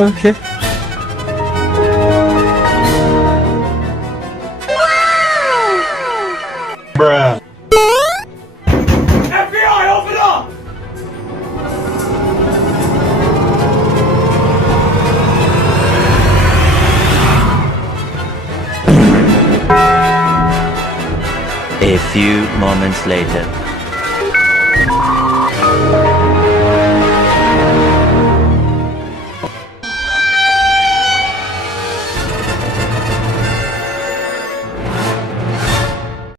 Okay. Bruh. FBI, open up! A few moments later.